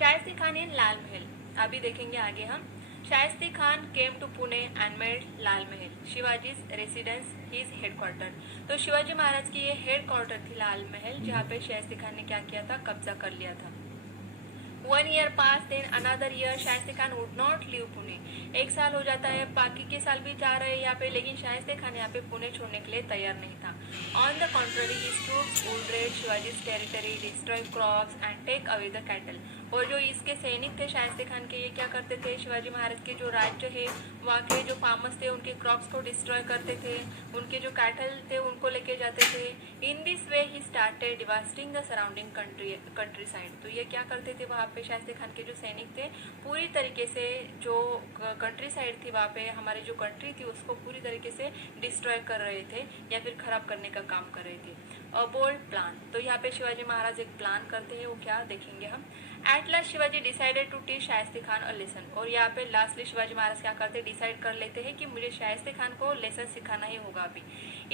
शाइस्ते खान इन लाल महल। अभी देखेंगे आगे हम। Shaista Khan came to Pune and made Lal Mahal, Shivaji residence, his headquarter. तो शिवाजी महाराज की ये हेडक्वार्टर थी लाल महल, जहाँ पे शाइस्ते खान ने क्या किया था, कब्जा कर लिया था। 1 year passed, then another year शाइस्ते Khan would not leave Pune. एक साल हो जाता है, बाकी के साल भी जा रहे हैं यहाँ पे, लेकिन शाइस्ते खान यहाँ पे पुणे छोड़ने के लिए तैयार नहीं था। On the contrary his troops would raid शिवाजी's territory, destroy crops and take away the cattle। और जो इसके सैनिक थे शाइस्ते खान के, ये क्या करते थे, शिवाजी महाराज के जो राज्य है वहाँ के जो फार्मर्स थे उनके क्रॉप्स को डिस्ट्रॉय करते थे, उनके जो कैटल थे उनको लेके जाते थे। In this way he started devastating the surrounding country side. तो ये क्या करते थे, वहाँ पे शाइस्ते खान के जो सैनिक थे पूरी तरीके से जो कंट्री साइड थी, वहाँ पे हमारी जो कंट्री थी उसको पूरी तरीके से डिस्ट्रॉय कर रहे थे या फिर खराब करने का काम कर रहे थे। A bold plan. तो यहाँ पे शिवाजी महाराज एक प्लान करते हैं, वो क्या देखेंगे हम। At last Shivaji decided to teach Shaista Khan a lesson. और यहाँ पे लास्टली शिवाजी महाराज क्या करते, डिसाइड कर लेते हैं कि मुझे शाइस्ते खान को लेसन सिखाना ही होगा अभी।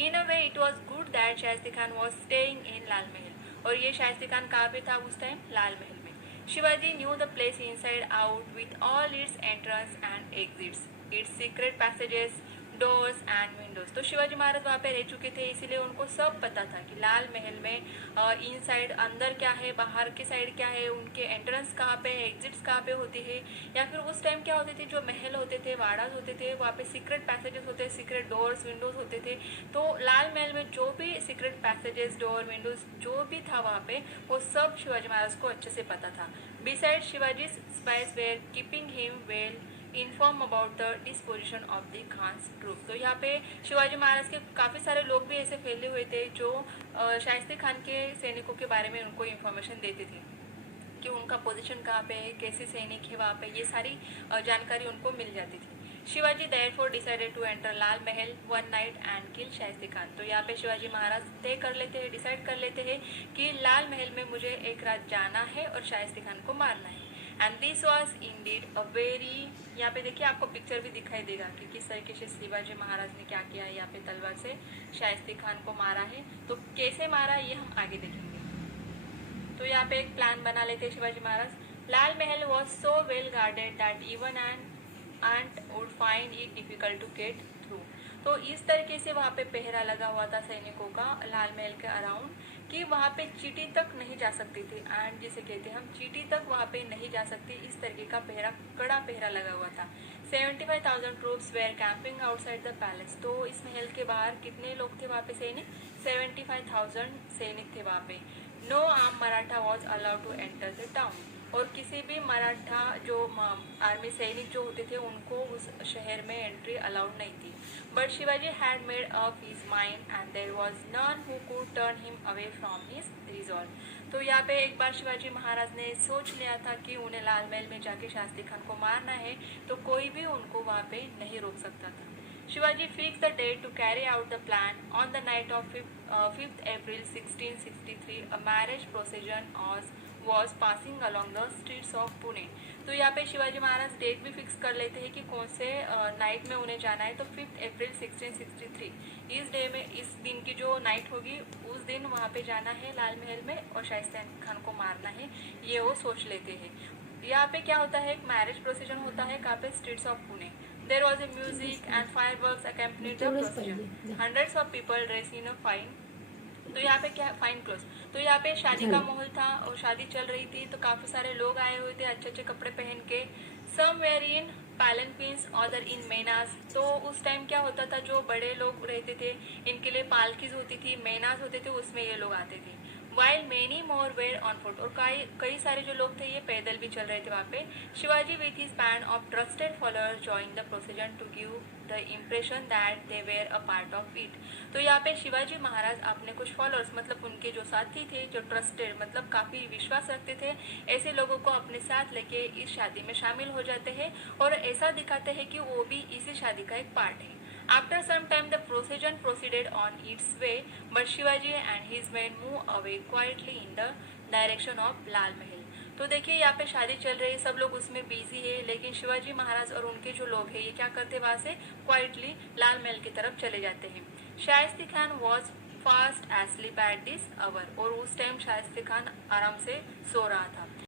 In a way it was good that Shaista Khan was staying in Lal Mahal. और ये शाइस्ते खान कहाँ पे था उस टाइम, लाल महल में। Shivaji new the place inside out with all it's entrance and exits, it's secret passages, doors and Windows. तो शिवाजी महाराज वहाँ पे रह चुके थे, इसीलिए उनको सब पता था कि लाल महल में इन साइड अंदर क्या है, बाहर के साइड क्या है, उनके एंट्रेंस कहाँ पे है, एग्जिट्स कहाँ पे होती है, या फिर उस टाइम क्या होते थे, जो महल होते थे, वाड़ाज होते थे, वहाँ पे सीक्रेट पैसेजेस होते, सीक्रेट डोर्स विंडोज होते थे। तो लाल महल में जो भी सीक्रेट पैसेजेस, डोर, विंडोज जो भी था वहाँ पे, वो सब शिवाजी महाराज को अच्छे से पता था। Beside Shivaji spies were keeping him well informed about the disposition of the Khan's troop. तो यहाँ पे शिवाजी महाराज के काफ़ी सारे लोग भी ऐसे फैले हुए थे जो शाइस्ते खान के सैनिकों के बारे में उनको इन्फॉर्मेशन देते थे कि उनका पोजीशन कहाँ पे है, कैसे सैनिक है वहाँ पे, ये सारी जानकारी उनको मिल जाती थी। Shivaji therefore decided to enter Lal Mahal one night and kill शाइस्ते Khan. तो यहाँ पे शिवाजी महाराज तय कर लेते हैं, डिसाइड कर लेते हैं कि लाल महल में मुझे एक रात जाना है और शाइस्ते खान को मारना है। And this was indeed a very, यहाँ पे देखिए आपको पिक्चर भी दिखाई देगा कि किस तरीके से शिवाजी महाराज ने क्या किया है, यहाँ पे तलवार से शाइस्ते खान को मारा है। तो कैसे मारा ये हम आगे देखेंगे। तो यहाँ पे एक प्लान बना लेते Shivaji Maharaj. Lal Mahal was so well guarded that even and would find it difficult to get through. तो इस तरीके से वहाँ पे पहरा लगा हुआ था सैनिकों का लाल महल के अराउंड कि वहाँ पे चींटी तक नहीं जा सकती थी। एंड जिसे कहते हैं हम, चींटी तक वहाँ पे नहीं जा सकती, इस तरीके का पहरा, कड़ा पहरा लगा हुआ था। 75,000 troops were camping outside the palace. तो इस महल के बाहर कितने लोग थे वहाँ पे सैनिक, 75,000 सैनिक थे वहाँ पे। No arm Maratha was allowed to enter the town. और किसी भी मराठा जो आर्मी सैनिक जो होते थे उनको उस शहर में एंट्री अलाउड नहीं थी। But Shivaji had made up his mind and there was none who could turn him away from his resolve. तो यहाँ पे एक बार शिवाजी महाराज ने सोच लिया था कि उन्हें लाल महल में जाके शाइस्ते खान को मारना है, तो कोई भी उनको वहाँ पे नहीं रोक सकता था। Shivaji fix the date to carry out the plan on the night of 5th April 1663 a marriage procession was passing along the streets of Pune. तो यहाँ पे शिवाजी महाराज डेट भी फिक्स कर लेते हैं कि कौन से नाइट में उन्हें जाना है। तो 5th April 1663 इस डे में, इस दिन की जो नाइट होगी उस दिन वहाँ पे जाना है लाल महल में और शाइस्ते खान को मारना है, ये वो सोच लेते हैं। यहाँ पे क्या होता है, एक मैरिज प्रोसीजन होता है कहाँ पे, streets of Pune. There was a music and fireworks accompanied the procession. Hundreds of people dressed in a fine, तो यहाँ पे क्या, फाइन क्लोथ। तो यहाँ पे शादी का माहौल था और शादी चल रही थी, तो काफी सारे लोग आए हुए थे अच्छे अच्छे कपड़े पहन के। सम वेयर इन पैलेंक्विन्स अदर इन मेनास। तो उस टाइम क्या होता था, जो बड़े लोग रहते थे इनके लिए पालकीज होती थी, मेनास होते थे, उसमें ये लोग आते थे। While many more were on foot. और कई सारे जो लोग थे ये पैदल भी चल रहे थे वहाँ पे। Shivaji with his band of trusted followers join the procession to give the impression that they were a part of it. तो यहाँ पे शिवाजी महाराज अपने कुछ फॉलोअर्स, मतलब उनके जो साथी थे, जो ट्रस्टेड मतलब काफी विश्वास रखते थे, ऐसे लोगों को अपने साथ लेके इस शादी में शामिल हो जाते हैं और ऐसा दिखाते हैं कि वो भी इसी शादी का एक पार्ट है। After some time, the procession proceeded on its way, but Shivaji and his men moved away quietly in the direction of Lal Mahal. तो देखिए यहाँ पे शादी चल रही है, सब लोग उसमें बिजी है, लेकिन शिवाजी महाराज और उनके जो लोग हैं ये क्या करते, वहाँ से क्वाइटली लाल महल की तरफ चले जाते हैं। Shaista Khan was fast asleep at this hour. और उस टाइम शाइस्ते खान आराम से सो रहा था।